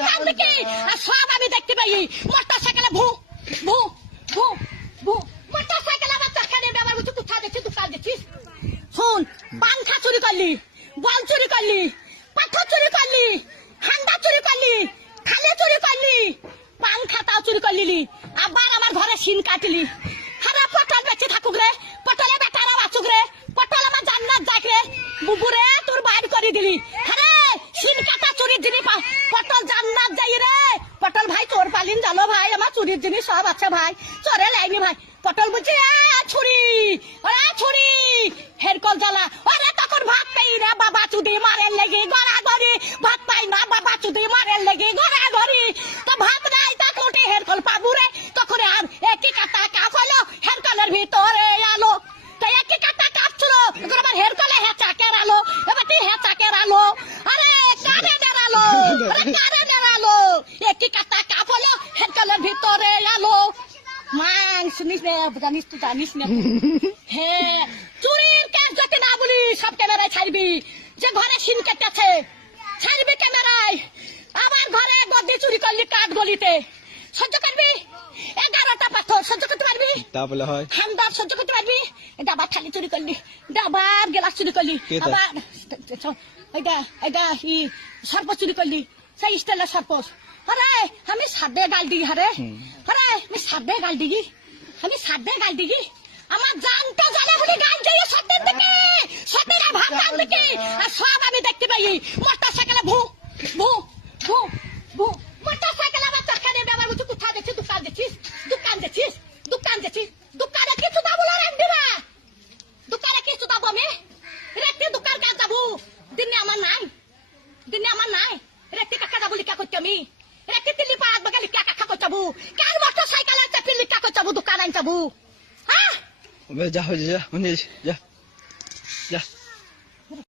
কাল দেখি আর সব আমি দেখতে পাই মোটরসাইকেলে ভু ভু ভু ভু মোটরসাইকেল আবার তরকারি ব্যবহার করছি কোথায় দেখছি দোকান দেখছিস শোন পাংখা চুরি করলি বল চুরি করলি পাথর চুরি করলি হান্ডা চুরি করলি খালে চুরি করলি পাংখাটাও চুরি করলি আবার আমার ঘরে সিন কাটলি হারা পটল বেঁচে থাকুক রে পটলে বেটারা বাঁচুক রে পটল আমার জান্নাত যাক রে বুবুরে তোর বাইর করে দিলি আরে সিন কাটা চুরির জিনিস পটল জান্নাত যাই রে পটল ভাই তোর পালিন জানো ভাই আমার চুরির জিনিস সব আছে ভাই চরে লাইনি ভাই পটল বলছি ছুরি ওরে ছুরি হেরকল জ্বালা ওরে তখন ভাত পাই রে বাবা চুদি মারের লেগে গড়া গড়ি ভাত পাই না বাবা চুদি মারের লেগে গড়া গড়ি তো ভাত নাই তা কোটে হেরকল পাবু রে তখন আর একই কাটা কাপ হলো হেরকলের ভিতরে আলো তো একই কাটা কাপ ছিল এখন আবার হেরকলে হেঁচাকের আলো এবার তুই হেঁচাকের আলো আরে কারে দেরালো আরে কারে দেরালো একই কাটা কাপ হলো হেরকলের ভিতরে আলো মান শুনিস না জানিস তুই জানিস না হ্যাঁ চুরির কাজ যাতে না বলি সব ক্যামেরায় ছাড়বি যে ঘরে সিন কেটেছে ছাড়বি ক্যামেরায় আমার ঘরে গদ্দি চুরি করলি কাঠ গলিতে সহ্য করবি 11টা পাথর সহ্য করতে পারবি তা বলে হয় হামদার সহ্য করতে পারবি ডাবার থালি চুরি করলি ডাবার গেলাস চুরি করলি আবার এটা সর্প চুরি করলি সেই স্টাইলের সর্প আরে আমি সাদে গাল দিই আরে আমি সাদে গাল দিই আমি সাদে গাল দিই আমার জানটা জ্বালা বলে গাল দিয়ে সত্যের দিকে সত্যের ভাব গাল দিকে আর সব আমি দেখতে পাই মোটরসাইকেলে ভু ভু ভু ভু মোটরসাইকেল আবার তরকারি ব্যবহার করছি কোথায় দেখছিস দোকান দেখছিস দোকান দেখছিস দোকান দেখছিস দোকানে কিছু দাবো না রাখবি না দোকানে কিছু দাবো আমি রেখে দোকান কাজ যাবো দিনে আমার নাই রেখে কাকা যাবো লিখা করছি আমি রেখে তিল্লি পাঁচ বাগে লিখা কাকা করতে যাবো কার মোটরসাইকেল চাপি লিখা করতে যাবো দোকান আন যাবো হ্যাঁ যা যা যা